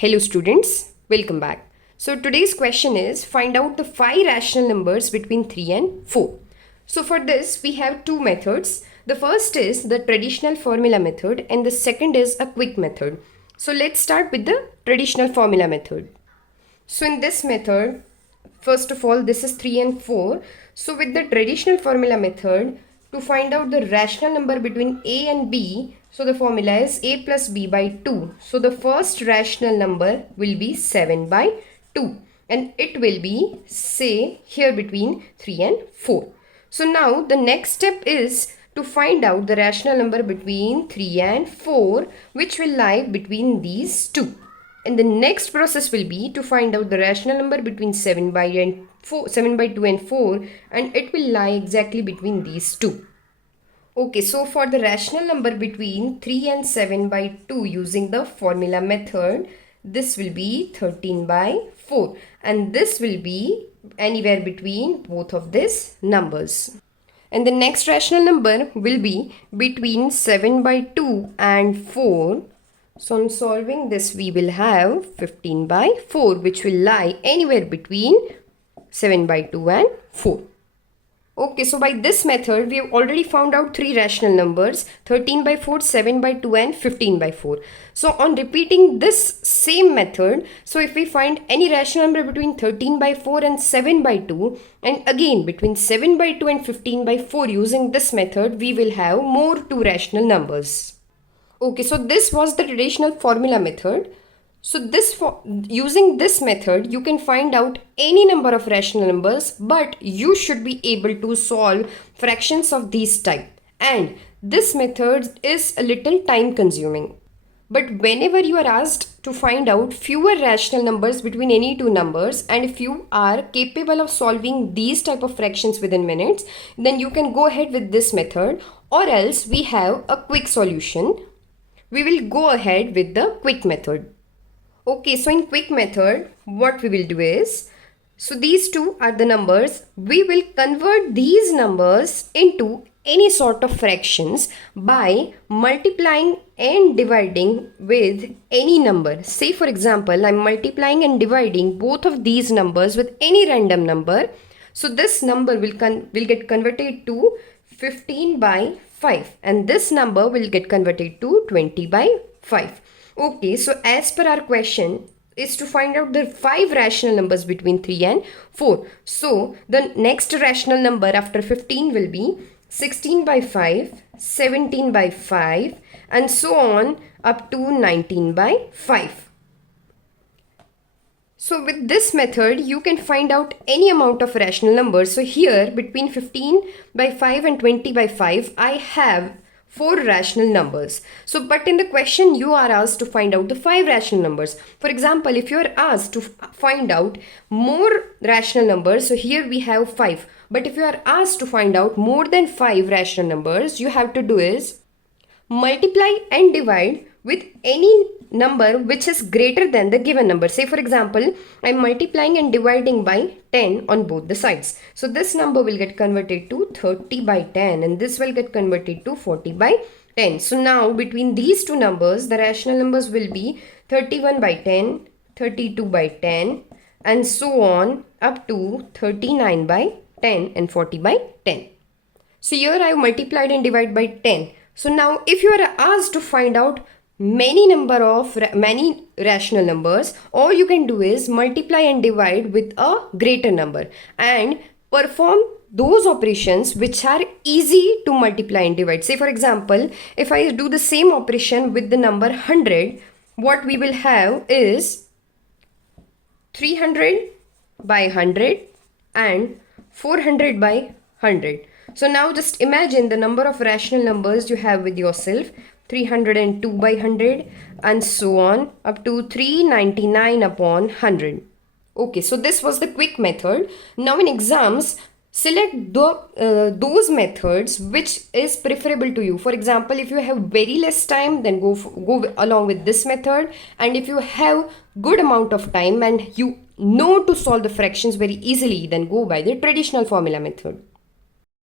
Hello students, welcome back. So today's question is find out the 5 rational numbers between 3 and 4. So for this we have two methods. The first is the traditional formula method and the second is a quick method. So let's start with the traditional formula method. So in this method, first of all this is 3 and 4. So with the traditional formula method, to find out the rational number between A and B, so the formula is A plus B by 2. So the first rational number will be 7 by 2 and it will be, say, here between 3 and 4. So now the next step is to find out the rational number between 3 and 4, which will lie between these two. And the next process will be to find out the rational number between 7 by 2 and 4, and it will lie exactly between these two. Okay, so for the rational number between 3 and 7 by 2 using the formula method, this will be 13 by 4 and this will be anywhere between both of these numbers. And the next rational number will be between 7 by 2 and 4. So on solving this we will have 15 by 4, which will lie anywhere between 7 by 2 and 4. Okay, so by this method we have already found out 3 rational numbers: 13 by 4, 7 by 2 and 15 by 4. So on repeating this same method, so if we find any rational number between 13 by 4 and 7 by 2, and again between 7 by 2 and 15 by 4, using this method we will have more 2 rational numbers. Okay, so this was the traditional formula method. So using this method, you can find out any number of rational numbers, but you should be able to solve fractions of these type. And this method is a little time consuming. But whenever you are asked to find out fewer rational numbers between any two numbers, and if you are capable of solving these type of fractions within minutes, then you can go ahead with this method, or else we have a quick solution. We will go ahead with the quick method. Okay, so in quick method, what we will do is, so these two are the numbers. We will convert these numbers into any sort of fractions by multiplying and dividing with any number. Say for example, I'm multiplying and dividing both of these numbers with any random number. So this number will get converted to 15 by 5 and this number will get converted to 20 by 5. Okay, so as per our question is to find out the 5 rational numbers between 3 and 4. So the next rational number after 15 will be 16 by 5, 17 by 5 and so on up to 19 by 5. So with this method, you can find out any amount of rational numbers. So here between 15 by 5 and 20 by 5, I have 4 rational numbers. So but in the question you are asked to find out the 5 rational numbers. For example, if you are asked to find out more rational numbers, so here we have 5. But if you are asked to find out more than 5 rational numbers, you have to do is multiply and divide with any number which is greater than the given number. Say for example, I am multiplying and dividing by 10 on both the sides. So this number will get converted to 30 by 10 and this will get converted to 40 by 10. So now between these two numbers, the rational numbers will be 31 by 10, 32 by 10 and so on up to 39 by 10 and 40 by 10. So here I have multiplied and divided by 10. So now if you are asked to find out many rational numbers, all you can do is multiply and divide with a greater number and perform those operations which are easy to multiply and divide. Say for example, if I do the same operation with the number 100, what we will have is 300 by 100 and 400 by 100. So now just imagine the number of rational numbers you have with yourself: 302 by 100 and so on up to 399 upon 100. Okay, so this was the quick method. Now in exams, select those methods which is preferable to you. For example, if you have very less time, then go along with this method, and if you have good amount of time and you know to solve the fractions very easily, then go by the traditional formula method.